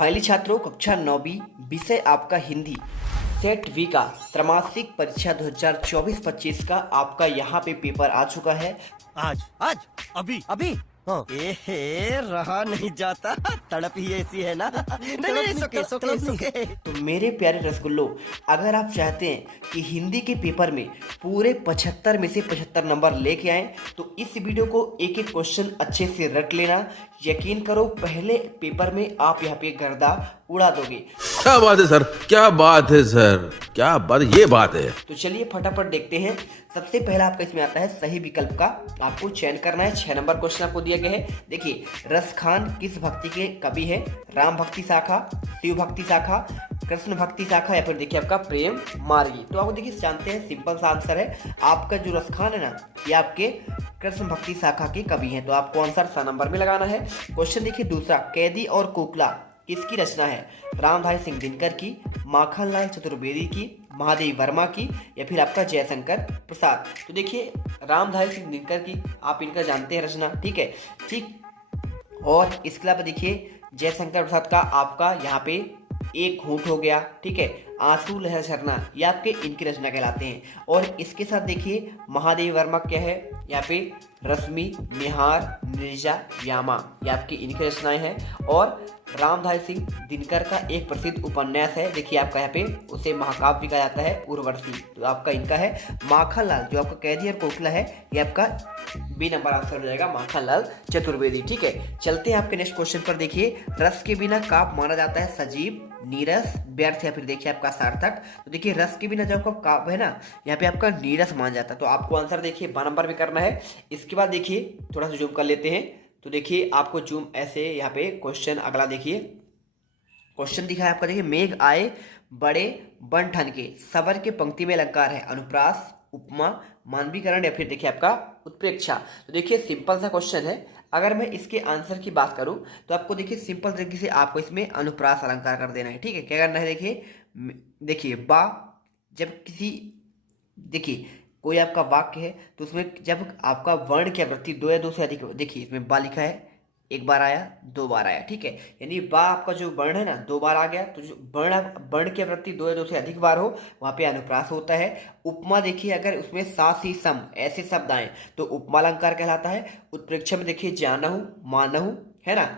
Finally छात्रों, कक्षा 9वीं विषय आपका हिंदी सेट वी का त्रैमासिक परीक्षा 2024-25 का आपका यहाँ पे पेपर आ चुका है। आज आज अभी अभी हाँ एहे रहा नहीं जाता। तड़प ही ऐसी है ना। नहीं नहीं तड़प नहीं। सुके तो मेरे प्यारे रसगुल्लो, अगर आप चाहते हैं कि हिंदी के पेपर में पूरे 75 में से 75 नंबर लेके आएं, तो इस वीडियो को एक एक क्वेश्चन अच्छे से रट लेना। यकीन करो, पहले पेपर में आप यहाँ पे गर्दा उड़ा दोगे। क्या बात है सर, क्या बात है सर, क्या बात, ये बात है। तो चलिए फटाफट देखते हैं। सबसे पहला आपका इसमें आता है सही विकल्प का आपको चयन करना है। 6 नंबर क्वेश्चन आपको दिया गया है। देखिए, रस खान किस भक्ति के कवि है? राम भक्ति शाखा, शिव भक्ति शाखा, कृष्ण भक्ति शाखा, या फिर देखिए आपका प्रेम मार्गी। तो आपको देखिए जानते हैं, सिंपल सा आंसर है आपका जो रस खान है ना, ये आपके कृष्ण भक्ति शाखा के कवि हैं। तो आपको आंसर 6 नंबर में लगाना है। क्वेश्चन देखिए दूसरा, कैदी और कोकला किसकी रचना है? रामधारी सिंह दिनकर की, माखनलाल चतुर्वेदी की, महादेवी वर्मा की, या फिर आपका जयशंकर प्रसाद। तो देखिए, रामधारी सिंह दिनकर की आप इनका जानते हैं रचना, ठीक है, ठीक। और इसके अलावा देखिए जयशंकर प्रसाद का आपका यहाँ पे एक घूंट हो गया, ठीक है, आंसू लहर झरना, ये आपके इनकी रचना कहलाते हैं। और इसके साथ देखिए महादेवी वर्मा क्या है यहाँ पे? रश्मि, निहार, निर्जा, यामा, ये आपकी इनकी रचनाएं हैं। और रामधारी सिंह दिनकर का एक प्रसिद्ध उपन्यास है, देखिए आपका यहाँ पे उसे महाकाव्य भी कहा जाता है, उर्वशी। तो आपका इनका है। माखनलाल जो आपका कैदी और कोकिला है, ये आपका बी नंबर आंसर हो जाएगा, माखनलाल चतुर्वेदी, ठीक है। चलते हैं आपके नेक्स्ट क्वेश्चन पर। देखिए, रस के बिना काव्य माना जाता है सजीव, नीरस, व्यर्थ, या फिर देखिए आपका सार्थक। तो देखिए, रस के बिना जो आपका काव्य है ना, यहाँ पे आपका नीरस माना जाता है। तो आपको आंसर देखिए 12 नंबर में करना है। इसके बाद देखिए थोड़ा सा जूम कर लेते हैं। तो देखिए आपको जूम ऐसे यहाँ पे क्वेश्चन अगला देखिए, क्वेश्चन दिखा है आपका। देखिए, मेघ आए बड़े बन ठन के, सवर के पंक्ति में अलंकार है, अनुप्रास, उपमा, मानवीकरण, या फिर देखिए आपका उत्प्रेक्षा। तो देखिए सिंपल सा क्वेश्चन है। अगर मैं इसके आंसर की बात करूं तो आपको देखिए सिंपल तरीके से आपको इसमें अनुप्रास अलंकार कर देना है, ठीक है। क्या करना है? देखिए बा, जब किसी, देखिए कोई आपका वाक्य है तो उसमें जब आपका वर्ण की आवृत्ति 2 या 2 से अधिक, देखिए इसमें बा लिखा है, एक बार आया, 2 बार आया, ठीक है, यानी बा आपका जो वर्ण है ना 2 बार आ गया, तो जो वर्ण की आवृत्ति 2 या 2 से अधिक बार हो, वहाँ पे अनुप्रास होता है। उपमा देखिए, अगर उसमें सा सी सम ऐसे शब्द आए तो उपमा अलंकार कहलाता है। उत्प्रेक्षा में देखिए जानहु, मानहु, है ना,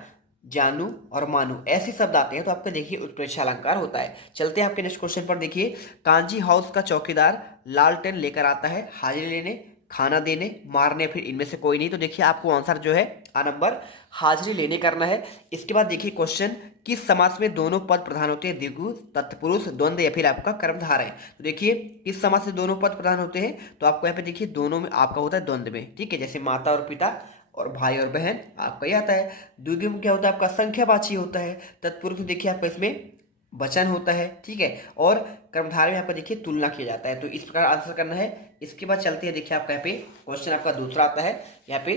जानू और मानू ऐसे शब्द आते हैं, तो आपका देखिए उत्प्रेक्षा अलंकार होता है। चलते हैं आपके नेक्स्ट क्वेश्चन पर। देखिए, कांजी हाउस का चौकीदार लालटेन लेकर आता है, हाजिरी लेने, खाना देने, मारने, फिर इनमें से कोई नहीं। तो देखिए आपको आंसर जो है आ नंबर हाजिरी लेने करना है। इसके बाद देखिए क्वेश्चन, किस समास में दोनों पद प्रधान होते हैं? द्विगु, तत्पुरुष, द्वंद्व, या फिर आपका कर्मधारय। तो देखिए किस समास में दोनों पद प्रधान होते हैं? तो आपको यहाँ पे देखिए दोनों में आपका होता है द्वंद्व में, ठीक है, जैसे माता और पिता और भाई और बहन आपका ये आता है। द्विगु में क्या होता है? आपका संख्यावाची होता है। तत्पुरुष में देखिए आपका इसमें वचन होता है, ठीक है। और कर्मधारय में आपका देखिए तुलना किया जाता है। तो इस प्रकार आंसर करना है। इसके बाद चलते हैं, देखिए आपका यहाँ पे क्वेश्चन आपका दूसरा आता है। यहाँ पे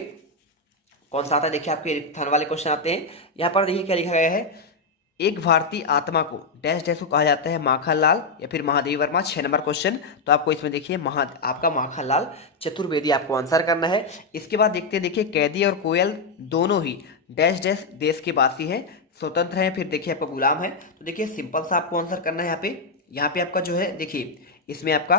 कौन सा आता है? देखिए आपके रिक्तस्थान वाले क्वेश्चन आते हैं। यहाँ पर देखिए क्या लिखा गया है, एक भारतीय आत्मा को डैश डैश को कहा जाता है, माखनलाल या फिर महादेवी वर्मा। 6 number question. तो आपको इसमें देखिए आपका माखनलाल चतुर्वेदी आपको आंसर करना है। इसके बाद देखते हैं, देखिए कैदी और कोयल दोनों ही डैश डैश देश के वासी हैं, स्वतंत्र हैं, फिर देखिए आपका गुलाम है। तो देखिए सिंपल सा आपको आंसर करना है। यहाँ पे आपका जो है देखिए इसमें आपका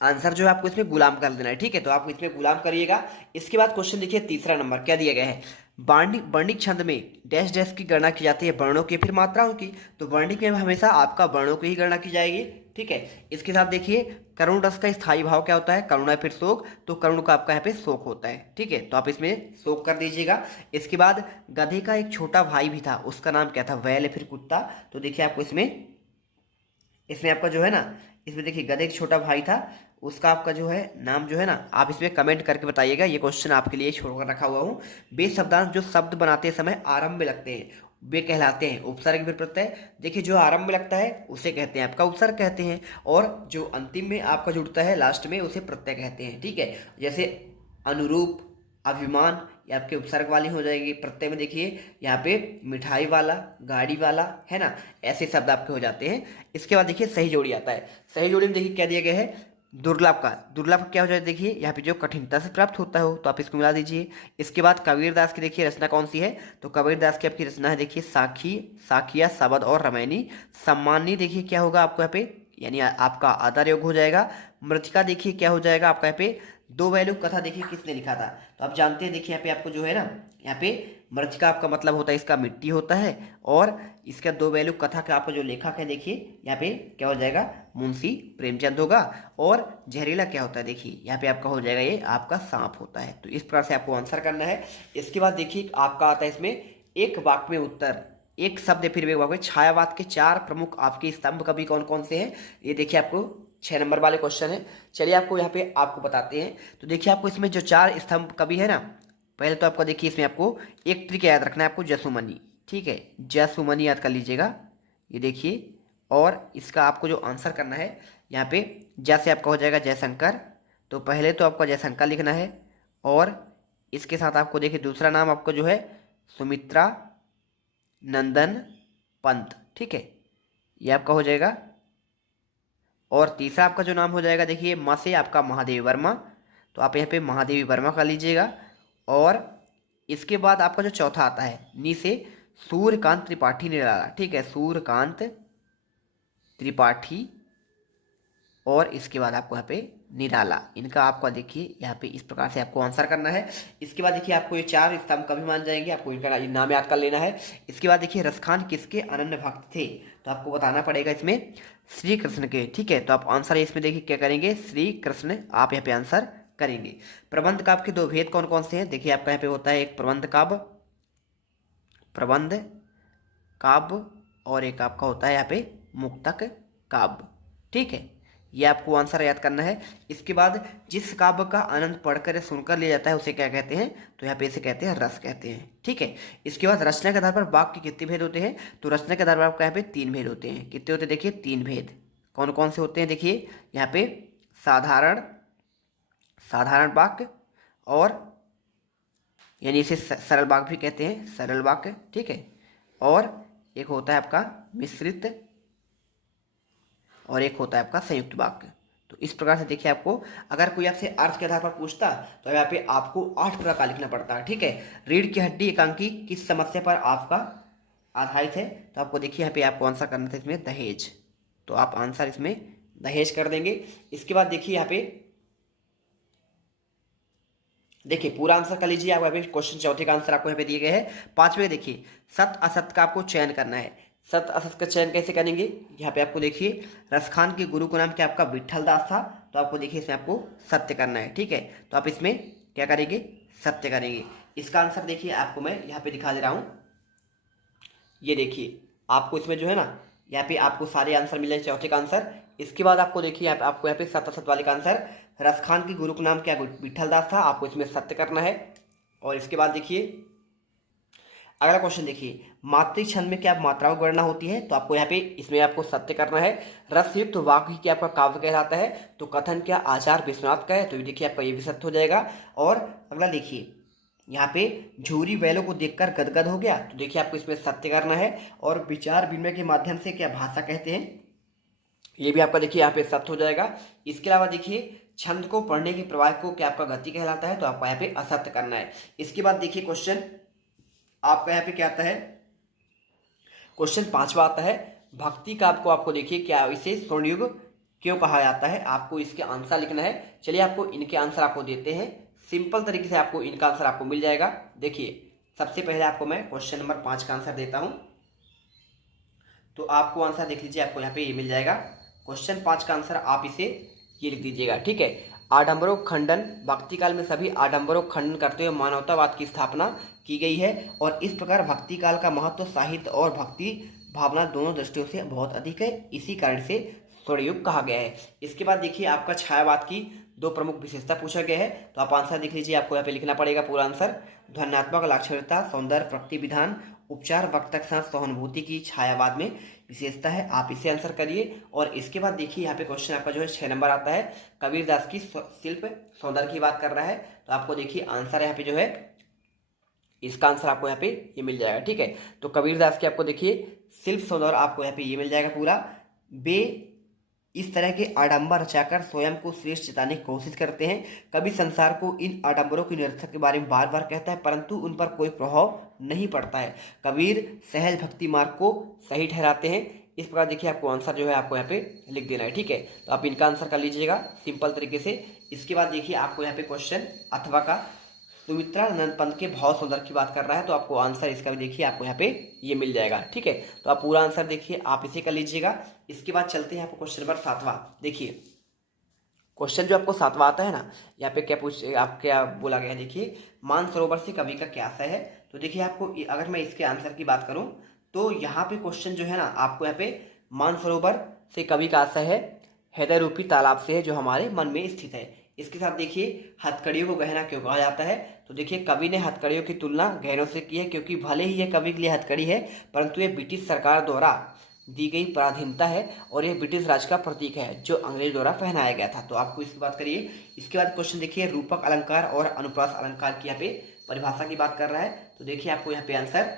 आंसर जो है आपको इसमें गुलाम कर देना है, ठीक है। तो आप इसमें गुलाम करिएगा। इसके बाद क्वेश्चन देखिए तीसरा नंबर क्या दिया गया है, वर्णिक छंद में डैश डैश की गणना की जाती है, वर्णों की फिर मात्राओं की। तो वर्णिक में हमेशा आपका वर्णों की ही गणना की जाएगी, ठीक है। इसके साथ देखिए करुण रस का स्थायी भाव क्या होता है? करुणा फिर शोक, तो करुण का आपका यहाँ पे शोक होता है, ठीक है। तो आप इसमें शोक कर दीजिएगा। इसके बाद गधे का एक छोटा भाई भी था, उसका नाम क्या था? बैल फिर कुत्ता। तो देखिए आपको इसमें आपका जो है ना, इसमें देखिए गधे का छोटा भाई था, उसका आपका जो है नाम जो है ना, आप इसमें कमेंट करके बताइएगा। ये क्वेश्चन आपके लिए छोड़कर रखा हुआ हूँ। वे शब्दांश जो शब्द बनाते समय आरंभ में लगते हैं वे कहलाते हैं उपसर्ग फिर प्रत्यय। देखिए जो आरंभ में लगता है उसे कहते हैं आपका उपसर्ग कहते हैं, और जो अंतिम में आपका जुड़ता है लास्ट में उसे प्रत्यय कहते हैं, ठीक है। जैसे अनुरूप, अभिमान, ये आपके उपसर्ग वाली हो जाएगी। प्रत्यय में देखिए यहाँ पे मिठाई वाला, गाड़ी वाला, है ना, ऐसे शब्द आपके हो जाते हैं। इसके बाद देखिए सही जोड़ी आता है। सही जोड़ी में देखिए क्या दिया गया है, दुर्लभ क्या हो जाए, देखिए यहाँ पे जो कठिनता से प्राप्त होता हो तो आप इसको मिला दीजिए। इसके बाद कबीरदास की देखिए रचना कौन सी है, तो कबीरदास की आपकी रचना है देखिए साखी, साखिया, शबद और रामायणी। सम्मानी देखिए क्या होगा आपको यहाँ पे, यानी आपका आदर योग हो जाएगा। मृतिका देखिए क्या हो जाएगा आपका यहाँ पे, दो वैल्यू कथा देखिए किसने लिखा था, तो आप जानते हैं देखिए यहाँ पे आपको जो है ना, यहाँ पे मृतिका आपका मतलब होता है इसका मिट्टी होता है, और इसका दो वैल्यू कथा का आपका जो लेखक है देखिए यहाँ पे क्या हो जाएगा, मुंशी प्रेमचंद होगा। और जहरीला क्या होता है, देखिए यहाँ पे आपका हो जाएगा ये आपका सांप होता है। तो इस प्रकार से आपको आंसर करना है। इसके बाद देखिए आपका आता है इसमें एक वाक्य में उत्तर, एक शब्द फिर एक वाक्य। छायावाद के 4 प्रमुख आपके स्तंभ कवि कौन कौन से हैं, ये देखिए आपको 6 नंबर वाले क्वेश्चन है। चलिए आपको यहाँ पे आपको बताते हैं। तो देखिए आपको इसमें जो 4 स्तंभ कवि है ना, पहले तो आपको देखिए इसमें आपको एक ट्रिक याद रखना है आपको, जसुमनी, ठीक है, जसुमनी याद कर लीजिएगा, ये देखिए। और इसका आपको जो आंसर करना है यहाँ पे, जैसे आपका हो जाएगा जयशंकर, तो पहले तो आपका जयशंकर लिखना है, और इसके साथ आपको देखिए दूसरा नाम आपको जो है सुमित्रा नंदन पंत, ठीक है, ये आपका हो जाएगा। और तीसरा आपका जो नाम हो जाएगा देखिए माँ से आपका महादेवी वर्मा, तो आप यहाँ पे महादेवी वर्मा कर लीजिएगा। और इसके बाद आपका जो चौथा आता है नी से सूर्यकांत त्रिपाठी निराला, ठीक है, सूर्यकांत त्रिपाठी, और इसके बाद आपको यहाँ पे निराला, इनका आपका देखिए यहाँ पे इस प्रकार से आपको आंसर करना है। इसके बाद देखिए आपको ये 4 स्तंभ कभी मान जाएंगे, आपको इनका नाम याद कर लेना है। इसके बाद देखिए रसखान किसके अनन्य भक्त थे, तो आपको बताना पड़ेगा इसमें श्री कृष्ण के, ठीक है। तो आप आंसर इसमें देखिए क्या करेंगे, श्री कृष्ण आप यहाँ पे आंसर करेंगे। प्रबंध काव्य के 2 भेद कौन कौन से हैं, देखिए आपका यहाँ पे होता है एक प्रबंध काव्य, और एक आपका होता है यहाँ पे मुक्तक काव्य, ठीक है, ये आपको आंसर याद करना है। इसके बाद जिस काव्य का आनंद पढ़कर या सुनकर लिया जाता है उसे क्या कहते हैं, तो यहाँ पे इसे कहते हैं रस कहते हैं, ठीक है। इसके बाद रचना के आधार पर वाक्य के कितने भेद होते हैं, तो रचना के आधार पर आपका यहाँ पे 3 भेद होते हैं। कितने होते हैं, देखिए 3 भेद। कौन कौन से होते हैं, देखिए यहाँ पे साधारण वाक्य, और यानी इसे सरल वाक्य भी कहते हैं, सरल वाक्य, ठीक है। और एक होता है आपका मिश्रित, और एक होता है आपका संयुक्त वाक्य। तो इस प्रकार से देखिए आपको अगर कोई आपसे अर्थ के आधार पर पूछता तो यहाँ पे आपको 8 प्रकार का लिखना पड़ता है, ठीक है। रीढ़ की हड्डी एकांकी किस समस्या पर आपका आधारित है, तो आपको देखिए यहाँ पे आपको आंसर करना था इसमें दहेज, तो आप आंसर इसमें दहेज कर देंगे। इसके बाद देखिए यहाँ पे देखिए पूरा आंसर कर लीजिए। आपको यहाँ पे क्वेश्चन चौथे का आंसर आपको यहाँ पे दिए गए हैं। 5वें देखिए सत्य असत्य का आपको चयन करना है। सत्य असत्य का चयन कैसे करेंगे, यहाँ पे आपको देखिए रसखान के गुरु का नाम क्या आपका विट्ठल दास था, तो आपको देखिए इसमें आपको सत्य करना है, ठीक है। तो आप इसमें क्या करेंगे, सत्य करेंगे। इसका आंसर देखिए आपको मैं यहाँ पे दिखा दे रहा हूँ, ये देखिए आपको इसमें जो है ना यहाँ पे आपको सारे आंसर मिल जाए चौथे का आंसर। इसके बाद आपको देखिए आपको यहाँ पे सत्य असत्य वाले का आंसर, रसखान के गुरु का नाम क्या विट्ठल दास था, आपको इसमें सत्य करना है। और इसके बाद देखिए अगला क्वेश्चन देखिए मातृ छंद में क्या मात्राओं की गणना होती है, तो आपको यहाँ पे इसमें आपको सत्य करना है। रसयुक्त वाक्य क्या आपका काव्य कहलाता है, तो कथन क्या आचार्य विश्वनाथ का है, तो देखिए आपका ये भी सत्य हो जाएगा। और अगला देखिए यहाँ पे झूरी बैलों को देखकर गदगद हो गया, तो देखिए आपको इसमें सत्य करना है। और विचार विनिमय के माध्यम से क्या भाषा कहते हैं, ये भी आपका देखिए यहाँ पे सत्य हो जाएगा। इसके अलावा देखिए छंद को पढ़ने के प्रवाह को क्या आपका गति कहलाता है, तो आपको यहाँ पे असत्य करना है। इसके बाद देखिए क्वेश्चन आपका यहाँ पे क्या आता है, क्वेश्चन 5वां आता है भक्ति का आपको देखिए क्या इसे स्वर्णयुग क्यों कहा जाता है, आपको इसके आंसर लिखना है। चलिए आपको इनके आंसर आपको देते हैं, सिंपल तरीके से आपको इनका आंसर आपको मिल जाएगा। देखिए सबसे पहले आपको मैं क्वेश्चन नंबर 5 का आंसर देता हूं, तो आपको आंसर देख लीजिए, आपको यहाँ पे ये मिल जाएगा। क्वेश्चन 5 का आंसर आप इसे ये लिख दीजिएगा, ठीक है। आडंबरों खंडन, भक्ति काल में सभी आडंबरों खंडन करते हुए मानवतावाद की स्थापना की गई है, और इस प्रकार भक्ति काल का महत्व साहित्य और भक्ति भावना दोनों दृष्टियों से बहुत अधिक है, इसी कारण से स्वर्णयुग कहा गया है। इसके बाद देखिए आपका छायावाद की 2 प्रमुख विशेषता पूछा गया है, तो आप आंसर देख लीजिए, आपको यहाँ पे लिखना पड़ेगा पूरा आंसर। ध्वन्यात्मक लाक्षणिकता, सौंदर्य, प्रकृति विधान, उपचार, वक्त के साथ सहानुभूति की छायावाद में विशेषता है, आप इसे आंसर करिए। और इसके बाद देखिए यहाँ पे क्वेश्चन आपका जो है 6 नंबर आता है, कबीरदास की शिल्प सौंदर्य की बात कर रहा है, तो आपको देखिए आंसर यहाँ पे जो है इसका आंसर आपको यहाँ पे ये मिल जाएगा, ठीक है। तो कबीरदास की आपको देखिए शिल्प सौंदर्य आपको यहाँ पे ये मिल जाएगा पूरा। इस तरह के आडंबर रचाकर स्वयं को श्रेष्ठ जताने की कोशिश करते हैं। कवि संसार को इन आडंबरों की निरर्थक के बारे में बार बार कहता है, परंतु उन पर कोई प्रभाव नहीं पड़ता है। कबीर सहज भक्ति मार्ग को सही ठहराते हैं। इस प्रकार देखिए आपको आंसर जो है आपको यहाँ पे लिख देना है, ठीक है। तो आप इनका आंसर कर लीजिएगा सिंपल तरीके से। इसके बाद देखिए आपको यहाँ पे क्वेश्चन अथवा का सुमित्रानंद पंत के भाव सुंदर की बात कर रहा है, तो आपको आंसर इसका भी देखिए आपको यहाँ पे ये मिल जाएगा, ठीक है। तो आप पूरा आंसर देखिए, आप इसे कर लीजिएगा। इसके बाद चलते हैं आपको क्वेश्चन नंबर 7वां। देखिए क्वेश्चन जो आपको 7वां आता है ना, यहाँ पे क्या आप क्या बोला गया है, देखिए मानसरोवर से कवि का क्या आशय है। तो देखिए आपको अगर मैं इसके आंसर की बात करूँ तो यहाँ पे क्वेश्चन जो है ना आपको यहाँ पे मानसरोवर से कवि का आशय है हृदय रूपी तालाब से है जो हमारे मन में स्थित है। इसके साथ देखिए हथकड़ियों को गहना क्यों कहा जाता है। तो देखिए कवि ने हथकड़ियों की तुलना गहनों से की है, क्योंकि भले ही यह कवि के लिए हथकड़ी है, परंतु ये ब्रिटिश सरकार द्वारा दी गई पराधीनता है और यह ब्रिटिश राज का प्रतीक है जो अंग्रेज द्वारा पहनाया गया था। तो आपको इसकी बात करिए। इसके बाद क्वेश्चन देखिए रूपक अलंकार और अनुप्रास अलंकार की यहाँ पे परिभाषा की बात कर रहा है। तो देखिए आपको यहाँ पे आंसर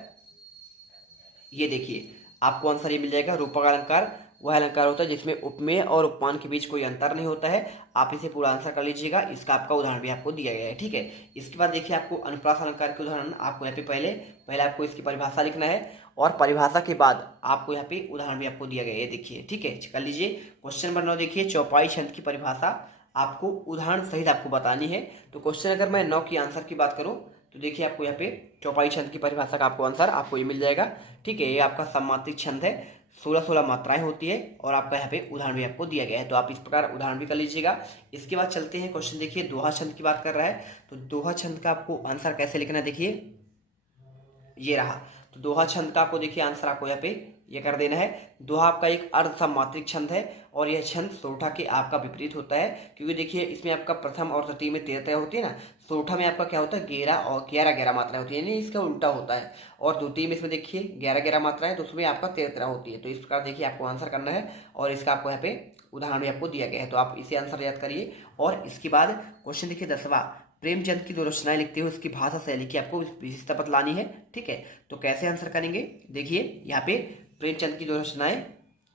ये देखिए आपको आंसर ये मिल जाएगा। रूपक अलंकार वह अलंकार होता है जिसमें उपमेय और उपमान के बीच कोई अंतर नहीं होता है। आप इसे पूरा आंसर कर लीजिएगा। इसका आपका उदाहरण भी आपको दिया गया है, ठीक है। इसके बाद देखिए आपको अनुप्रास अलंकार के उदाहरण आपको यहाँ पे पहले आपको इसकी परिभाषा लिखना है और परिभाषा के बाद आपको यहाँ पे उदाहरण भी आपको दिया गया है, देखिए, ठीक है। कर लीजिए क्वेश्चन नंबर 9 देखिए चौपाई छंद की परिभाषा आपको उदाहरण सहित आपको बतानी है। तो क्वेश्चन अगर मैं 9 की आंसर की बात करूँ तो देखिए आपको यहाँ पे चौपाई छंद की परिभाषा का आपको आंसर आपको ये मिल जाएगा, ठीक है। ये आपका सममात्रिक छंद है, 16 मात्राएं होती है और आपका यहाँ पे उदाहरण भी आपको दिया गया है। तो आप इस प्रकार उदाहरण भी कर लीजिएगा। इसके बाद चलते हैं क्वेश्चन देखिए दोहा छंद की बात कर रहा है। तो दोहा छंद का आपको आंसर कैसे लिखना है, देखिए ये रहा। तो दोहा छंद का आपको देखिए आंसर आपको यहाँ पे ये कर देना है। दोहा आपका एक अर्ध सममात्रिक छंद है और यह छंद सोरठा के आपका विपरीत होता है, क्योंकि देखिए इसमें आपका प्रथम और तृतीय में 13 होती है ना। सोरठा में आपका क्या होता है 11 और 11 मात्राएं होती है, यानी इसका उल्टा होता है। और द्वितीय में इसमें देखिए 11 मात्राएं, तो उसमें आपका 13 होती है। तो इस प्रकार देखिए आपको आंसर करना है और इसका आपको यहाँ पे उदाहरण भी आपको दिया गया है। तो आप इसे आंसर याद करिए। और इसके बाद क्वेश्चन देखिए 10वां प्रेमचंद की 2 रचनाएं लिखते हुए उसकी भाषा शैली की आपको विशेषता बतलानी है, ठीक है। तो कैसे आंसर करेंगे, देखिए यहाँ पे प्रेमचंद की 2 रचनाएं,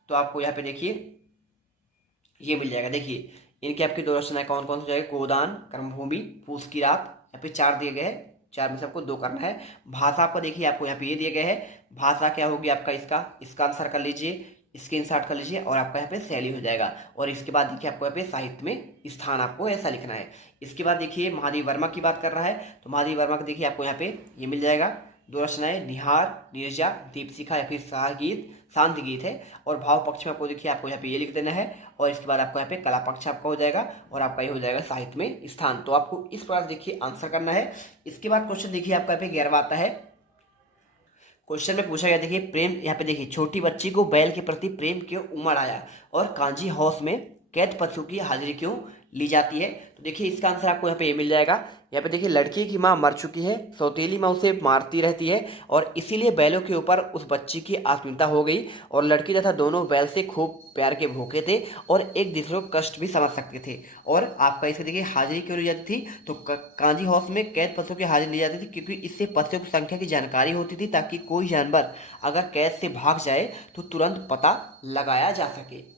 तो आपको यहाँ पे देखिए ये मिल जाएगा। देखिए इनकी आपकी 2 रचनाएं कौन कौन सी जाएगी, गोदान, कर्मभूमि, पूस की रात। यहाँ पे 4 दिए गए हैं, 4 में से आपको 2 करना है। भाषा आपका देखिए आपको यहाँ पे ये दिए गए है। भाषा क्या होगी आपका, इसका आंसर कर लीजिए, स्क्रीनशॉट कर लीजिए और आपका यहाँ पे शैली हो जाएगा। और इसके बाद देखिए आपको यहाँ पे साहित्य में स्थान आपको ऐसा लिखना है। इसके बाद देखिए महादेव वर्मा की बात कर रहा है। तो महादेव वर्मा का देखिए आपको यहाँ पे ये मिल जाएगा 2 रचनाएं, निहार, नीरजा, दीपशिखा या फिर शांति गीत है। और भाव पक्ष में आपको देखिए आपको यहाँ पे ये लिख देना है और इसके बाद आपको यहाँ पे कला पक्ष आपका हो जाएगा और आपका ये हो जाएगा साहित्य में स्थान। तो आपको इस प्रकार देखिए आंसर करना है। इसके बाद क्वेश्चन देखिए आपका यहाँ पे 11वां आता है। क्वेश्चन में पूछा गया देखिए प्रेम, यहाँ पे देखिए छोटी बच्ची को बैल के प्रति प्रेम क्यों उमड़ आया और कांजी हाउस में कैद पशु की हाजिरी क्यों ली जाती है। तो देखिए इसका आंसर आपको यहाँ पे ये मिल जाएगा। यहाँ पे देखिए लड़की की माँ मर चुकी है, सौतेली माँ उसे मारती रहती है और इसीलिए बैलों के ऊपर उस बच्ची की आत्मीयता हो गई और लड़की तथा दोनों बैल से खूब प्यार के भूखे थे और एक दूसरे को कष्ट भी समझ सकते थे। और आपका इसमें देखिए हाजिरी क्यों ली जाती थी, तो कांजी हाउस में कैद पशुओं की हाजिरी ली जाती थी क्योंकि इससे पशुओं की संख्या की जानकारी होती थी ताकि कोई जानवर अगर कैद से भाग जाए तो तुरंत पता लगाया जा सके।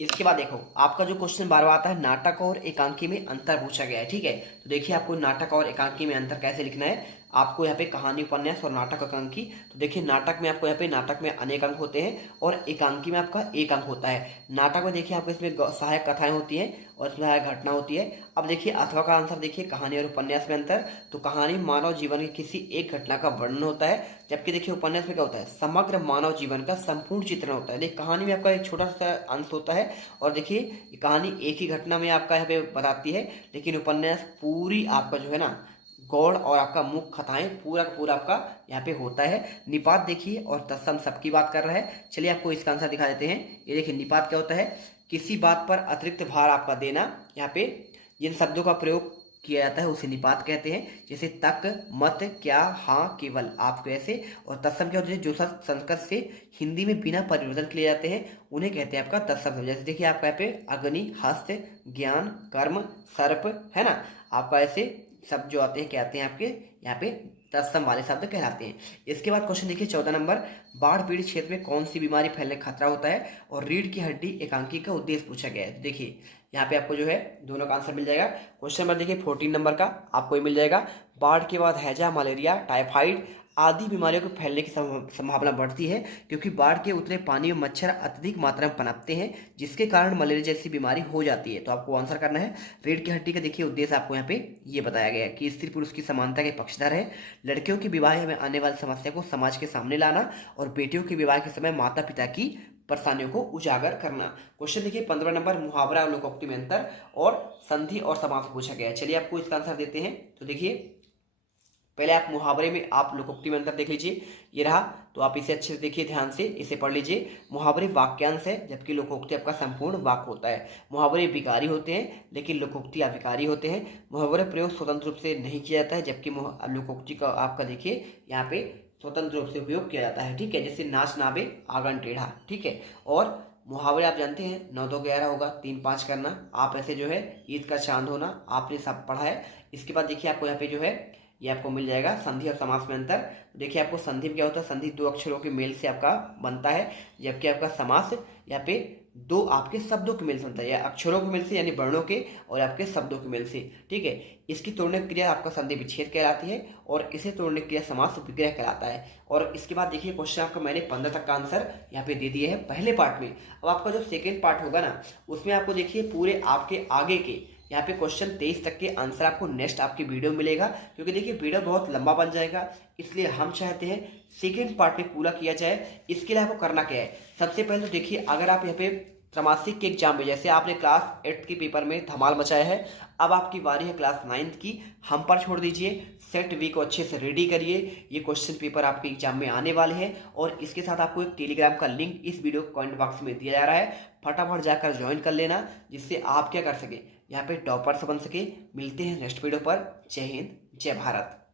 इसके बाद देखो आपका जो क्वेश्चन 12वां आता है नाटक और एकांकी में अंतर पूछा गया है, ठीक है। तो देखिए आपको नाटक और एकांकी में अंतर कैसे लिखना है। आपको यहाँ पे कहानी, उपन्यास और नाटक एकांकी। तो देखिए नाटक में आपको यहाँ पे नाटक में अनेक अंक होते हैं और एकांकी में आपका 1 अंक होता है। नाटक में देखिए आपको इसमें सहायक कथाएं होती हैं और इसमें सहायक घटना होती है। अब देखिए अथवा का आंसर देखिए कहानी और उपन्यास में अंतर। तो कहानी मानव जीवन की किसी एक घटना का वर्णन होता है, जबकि देखिए उपन्यास में क्या होता है समग्र मानव जीवन का संपूर्ण चित्रण होता है। देखिए कहानी में आपका एक छोटा सा अंश होता है और देखिए कहानी एक ही घटना में आपका यहाँ पे बताती है, लेकिन उपन्यास पूरी आपका जो है ना गौड़ और आपका मुख्य कथाएं पूरा का पूरा आपका यहाँ पे होता है। निपात देखिए और तत्सम सबकी बात कर रहा है। चलिए आपको इसका आंसर दिखा देते हैं। ये देखिए निपात क्या होता है, किसी बात पर अतिरिक्त भार आपका देना। यहाँ पे जिन शब्दों का प्रयोग किया जाता है उसे निपात कहते हैं, जैसे तक, मत, क्या, हाँ, केवल, आपको ऐसे। और तत्सम क्या होता है, जो शब्द संस्कृत से हिंदी में बिना परिवर्तन किए जाते हैं उन्हें कहते हैं आपका तत्सम। जैसे देखिए आपका यहाँ पे अग्नि, हस्त, ज्ञान, कर्म, सर्प है ना, आपका ऐसे शब्द जो आते हैं क्या आते हैं आपके यहाँ पे तत्सम वाले शब्द कहलाते हैं। इसके बाद क्वेश्चन देखिए 14 नंबर, बाढ़ पीड़ित क्षेत्र में कौन सी बीमारी फैलने का खतरा होता है और रीढ़ की हड्डी एकांकी का उद्देश्य पूछा गया है। देखिए यहाँ पे आपको जो है दोनों का आंसर मिल जाएगा। क्वेश्चन नंबर देखिए 14 नंबर का आपको ये मिल जाएगा, बाढ़ के बाद हैजा, मलेरिया, टाइफाइड आदि बीमारियों को फैलने की संभावना बढ़ती है क्योंकि बाढ़ के उतरे पानी में मच्छर अत्यधिक मात्रा में पनपते हैं जिसके कारण मलेरिया जैसी बीमारी हो जाती है। तो आपको आंसर करना है रीढ़ की हड्डी का। देखिए उद्देश्य आपको यहाँ पे ये बताया गया है कि स्त्री पुरुष की समानता के पक्षधर है, लड़कियों के विवाह में आने वाली समस्या को समाज के सामने लाना और बेटियों के विवाह के समय माता पिता की परेशानियों को उजागर करना। क्वेश्चन देखिए 15 नंबर, मुहावरा और लोकोक्ति में अंतर और संधि और समास पूछा गया है। चलिए आपको इसका आंसर देते हैं। तो देखिए पहले आप मुहावरे में आप लोकोक्ति में अंतर देख लीजिए, ये रहा, तो आप इसे अच्छे से देखिए, ध्यान से इसे पढ़ लीजिए। मुहावरे वाक्यांश है जबकि लोकोक्ति आपका संपूर्ण वाक्य होता है। मुहावरे विकारी होते हैं लेकिन लोकोक्ति अविकारी होते हैं। मुहावरे प्रयोग स्वतंत्र रूप से नहीं किया जाता है जबकि लोकोक्ति का आपका देखिए यहाँ पे स्वतंत्र रूप से उपयोग किया जाता है। ठीक है, जैसे नाच नाबे आंगन टेढ़ा। ठीक है, और मुहावरे आप जानते हैं 9 2 11 होगा, 3 5 करना, आप ऐसे जो है ईद का चांद होना, आपने सब पढ़ा है। इसके बाद देखिए आपको यहाँ पे जो है ये आपको मिल जाएगा संधि और समास में अंतर। देखिए आपको संधि में क्या होता है, संधि 2 अक्षरों के मेल से आपका बनता है जबकि आपका समास यहाँ पे 2 आपके शब्दों के मेल से बनता है, या अक्षरों के मेल से यानी वर्णों के और आपके शब्दों के मेल से। ठीक है, इसकी तोड़ने की क्रिया आपका संधि विच्छेद कहलाती है और इसे तोड़ने की क्रिया समास विग्रह कहलाता है। और इसके बाद देखिए क्वेश्चन आपका मैंने 15 तक का आंसर यहाँ पे दे दिए है पहले पार्ट में। अब आपका जो सेकेंड पार्ट होगा ना उसमें आपको देखिए पूरे आपके आगे के यहाँ पे क्वेश्चन 23 तक के आंसर आपको नेक्स्ट आपकी वीडियो में मिलेगा, क्योंकि देखिए वीडियो बहुत लंबा बन जाएगा, इसलिए हम चाहते हैं सेकेंड पार्ट में पूरा किया जाए। इसके लिए आपको करना क्या है, सबसे पहले तो देखिए अगर आप यहाँ पे त्रैमासिक के एग्जाम में, जैसे आपने क्लास 8 के पेपर में धमाल मचाया है, अब आपकी बारी है क्लास 9 की, हम पर छोड़ दीजिए। सेट वी को अच्छे से रेडी करिए, ये क्वेश्चन पेपर आपके एग्जाम में आने वाले हैं। और इसके साथ आपको एक टेलीग्राम का लिंक इस वीडियो कमेंट बॉक्स में दिया जा रहा है, फटाफट जाकर ज्वाइन कर लेना जिससे आप क्या कर सके, यहाँ पे टॉपर्स बन सके। मिलते हैं नेक्स्ट वीडियो पर। जय हिंद, जय भारत।